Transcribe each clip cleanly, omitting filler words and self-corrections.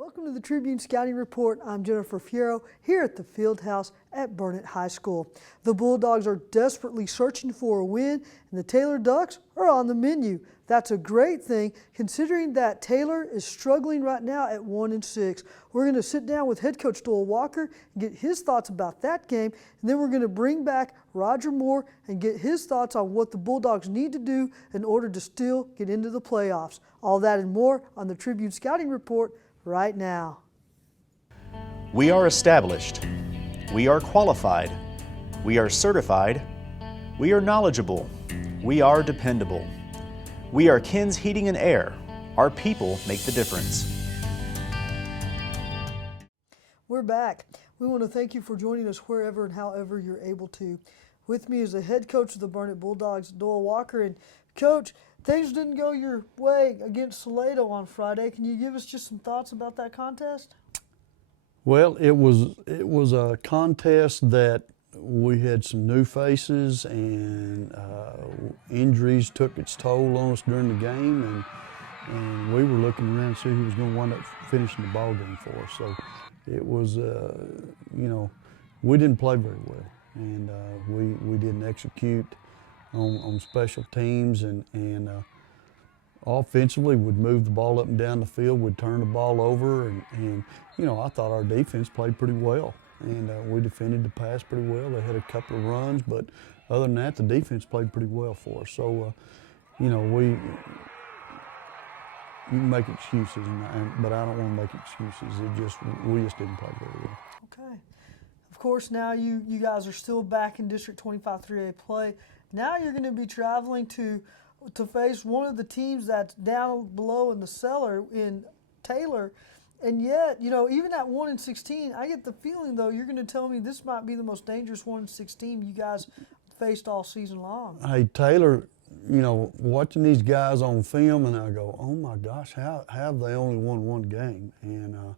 Welcome to the Tribune Scouting Report. I'm Jennifer Fierro here at the field house at Burnet High School. The Bulldogs are desperately searching for a win, and the Taylor Ducks are on the menu. That's a great thing considering that Taylor is struggling right now at 1-6. We're going to sit down with head coach Doyle Walker and get his thoughts about that game, and then we're going to bring back Roger Moore and get his thoughts on what the Bulldogs need to do in order to still get into the playoffs. All that and more on the Tribune Scouting Report right now. We are established. We are qualified. We are certified. We are knowledgeable. We are dependable. We are Ken's Heating and Air. Our people make the difference. We're back. We want to thank you for joining us wherever and however you're able to. With me is the head coach of the Burnet Bulldogs, Doyle Walker. And Coach, things didn't go your way against Salado on Friday. Can you give us just some thoughts about that contest? Well, it was a contest that we had some new faces, and injuries took its toll on us during the game, and we were looking around to see who was going to wind up finishing the ball game for us. So it was, we didn't play very well, and we didn't execute on special teams, and offensively we'd move the ball up and down the field, we'd turn the ball over, and I thought our defense played pretty well, and we defended the pass pretty well. They had a couple of runs, but other than that, the defense played pretty well for us. So, you can make excuses, but I don't want to make excuses. We just didn't play very well. Okay. Of course, now you guys are still back in District 25 3A play. Now you're going to be traveling to face one of the teams that's down below in the cellar in Taylor. And yet, even at 1-16, I get the feeling, though, you're going to tell me this might be the most dangerous 1-16 you guys faced all season long. Hey, Taylor, watching these guys on film, and I go, oh my gosh, how have they only won one game? And,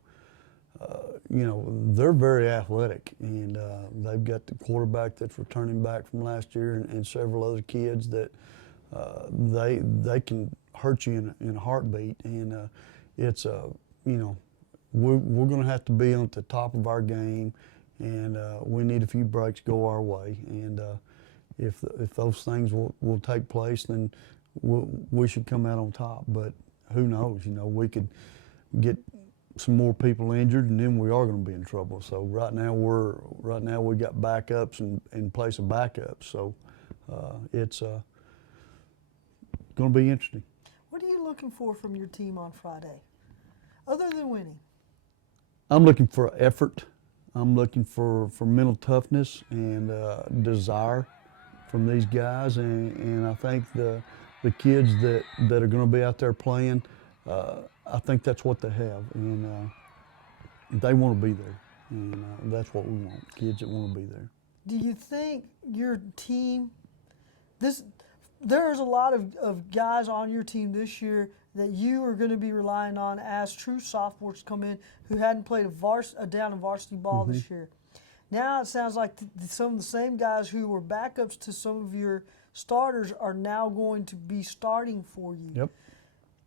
they're very athletic, and they've got the quarterback that's returning back from last year, and several other kids that they can hurt you in a heartbeat. And it's we're going to have to be on the top of our game, and we need a few breaks go our way. And if those things will take place, then we should come out on top. But who knows? We could get some more people injured, and then we are going to be in trouble. So right now we got backups in place of backups. So it's going to be interesting. What are you looking for from your team on Friday, other than winning? I'm looking for effort. I'm looking for mental toughness and desire from these guys, and I think the kids that are going to be out there playing, I think that's what they have, and they want to be there, and that's what we want, kids that want to be there. Do you think your team, there's a lot of guys on your team this year that you are going to be relying on as true sophomores come in who hadn't played a down in varsity ball this year? Now it sounds like some of the same guys who were backups to some of your starters are now going to be starting for you. Yep.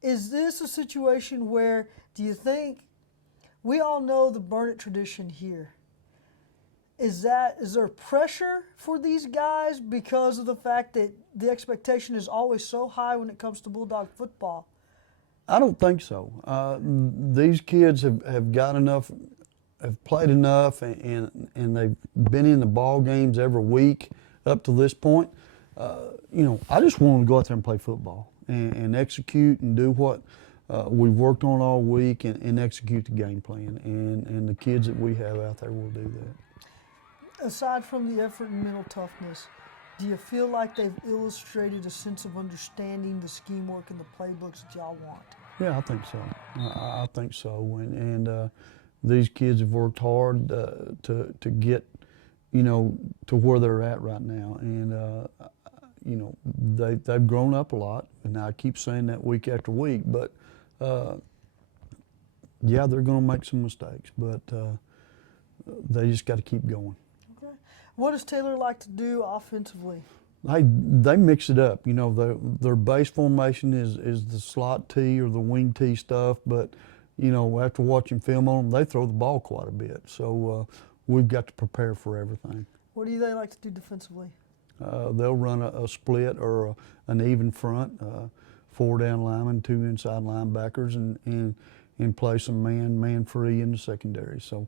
Is this a situation where, do you think, we all know the Burnet tradition here. Is there pressure for these guys because of the fact that the expectation is always so high when it comes to Bulldog football? I don't think so. These kids have got enough, have played enough, and they've been in the ball games every week up to this point. I just want them to go out there and play football and execute and do what we've worked on all week and execute the game plan. And the kids that we have out there will do that. Aside from the effort and mental toughness, do you feel like they've illustrated a sense of understanding the scheme work and the playbooks that y'all want? Yeah, I think so. I think so. And these kids have worked hard to get, to where they're at right now. And, they've grown up a lot. And I keep saying that week after week. But, yeah, they're going to make some mistakes. But they just got to keep going. Okay. What does Taylor like to do offensively? They mix it up. Their base formation is the slot T or the wing T stuff, but you know, after watching film on them, they throw the ball quite a bit. So we've got to prepare for everything. What do they like to do defensively? They'll run a split or an even front, 4 down linemen, 2 inside linebackers, and play some man free in the secondary. So,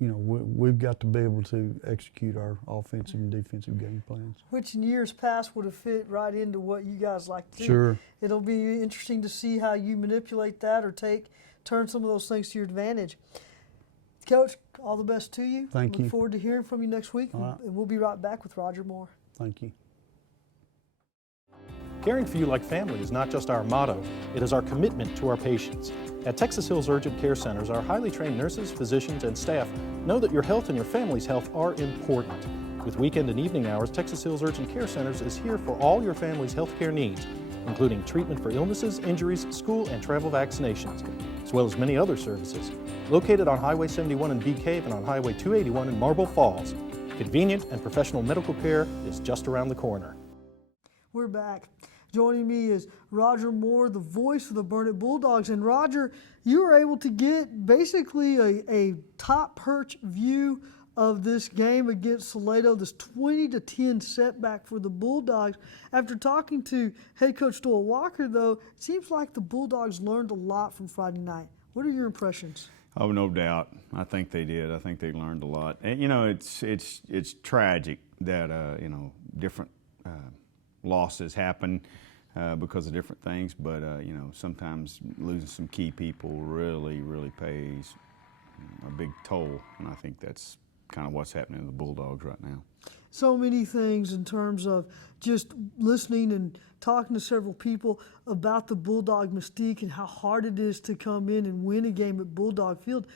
you know, we've got to be able to execute our offensive and defensive game plans. Which in years past would have fit right into what you guys like to do. Sure. It'll be interesting to see how you manipulate that or turn some of those things to your advantage. Coach, all the best to you. Thank you. Look forward to hearing from you next week, All right. and we'll be right back with Roger Moore. Thank you. Caring for you like family is not just our motto, it is our commitment to our patients. At Texas Hills Urgent Care Centers, our highly trained nurses, physicians, and staff know that your health and your family's health are important. With weekend and evening hours, Texas Hills Urgent Care Centers is here for all your family's health care needs, including treatment for illnesses, injuries, school and travel vaccinations, as well as many other services. Located on Highway 71 in Bee Cave and on Highway 281 in Marble Falls, convenient and professional medical care is just around the corner. We're back. Joining me is Roger Moore, the voice of the Burnet Bulldogs. And Roger, you were able to get basically a top perch view of this game against Salado, this 20-10 setback for the Bulldogs. After talking to head coach Doyle Walker, though, it seems like the Bulldogs learned a lot from Friday night. What are your impressions? Oh, no doubt. I think they did. I think they learned a lot. And, you know, it's tragic that, you know, different losses happen because of different things. But, you know, sometimes losing some key people really, really pays a big toll. And I think that's kind of what's happening to the Bulldogs right now. So many things in terms of just listening and talking to several people about the Bulldog mystique and how hard it is to come in and win a game at Bulldog Field.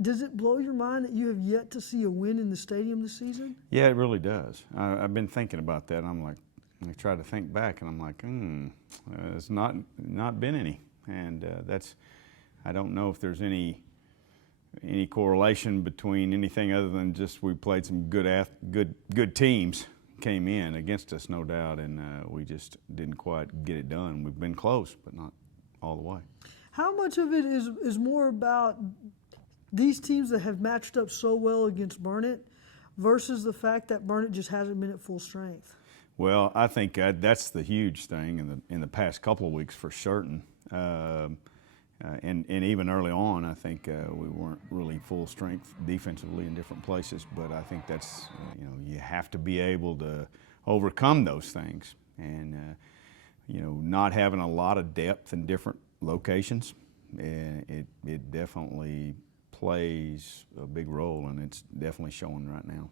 Does it blow your mind that you have yet to see a win in the stadium this season? Yeah, it really does. I've been thinking about that. And I'm like, I try to think back, and I'm like, it's not been any. And that's, I don't know if there's any correlation between anything other than just we played some good teams came in against us, no doubt, and we just didn't quite get it done. We've been close, but not all the way. How much of it is more about these teams that have matched up so well against Burnet versus the fact that Burnet just hasn't been at full strength? Well, I think that's the huge thing in the past couple of weeks for certain. And even early on, I think we weren't really full strength defensively in different places. But I think that's, you know, you have to be able to overcome those things. And, you know, not having a lot of depth in different locations, it definitely plays a big role, and it's definitely showing right now.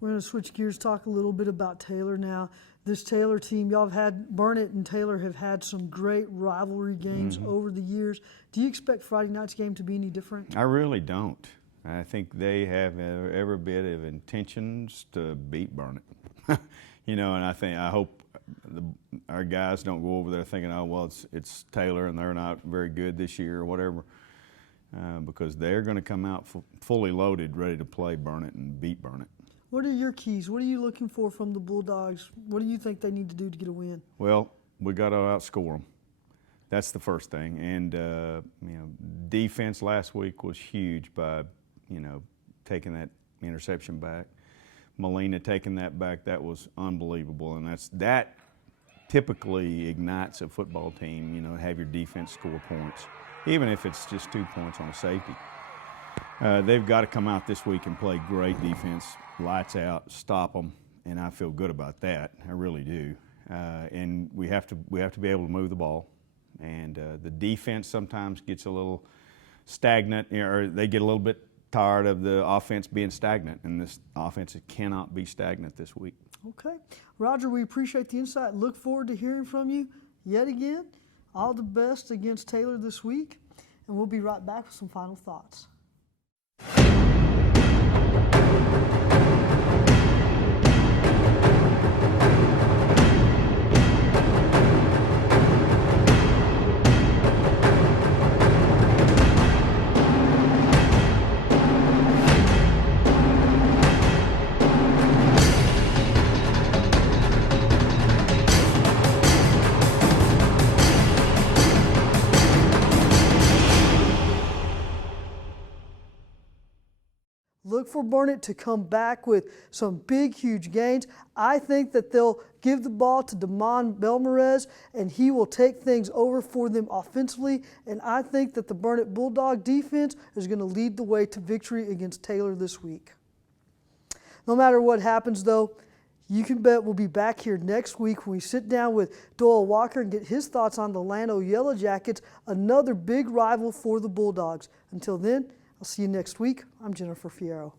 We're going to switch gears, talk a little bit about Taylor now. This Taylor team, y'all have had, Burnet and Taylor have had some great rivalry games over the years. Do you expect Friday night's game to be any different? I really don't. I think they have every bit of intentions to beat Burnet. You know, and I hope our guys don't go over there thinking, oh, well, it's Taylor and they're not very good this year or whatever, because they're going to come out fully loaded, ready to play Burnet and beat Burnet. What are your keys? What are you looking for from the Bulldogs? What do you think they need to do to get a win? Well, we got to outscore them. That's the first thing. And, you know, defense last week was huge by, you know, taking that interception back. Molina taking that back, that was unbelievable. And that typically ignites a football team, you know, have your defense score points, even if it's just 2 points on a safety. They've got to come out this week and play great defense, lights out, stop them, and I feel good about that. I really do. And we have to be able to move the ball. And the defense sometimes gets a little stagnant, or they get a little bit tired of the offense being stagnant, and this offense cannot be stagnant this week. Okay. Roger, we appreciate the insight. Look forward to hearing from you yet again. All the best against Taylor this week, and we'll be right back with some final thoughts. look for Burnet to come back with some big, huge gains. I think that they'll give the ball to Damon Belmarez, and he will take things over for them offensively. And I think that the Burnet Bulldog defense is going to lead the way to victory against Taylor this week. No matter what happens, though, you can bet we'll be back here next week when we sit down with Doyle Walker and get his thoughts on the Llano Yellow Jackets, another big rival for the Bulldogs. Until then, I'll see you next week. I'm Jennifer Fierro.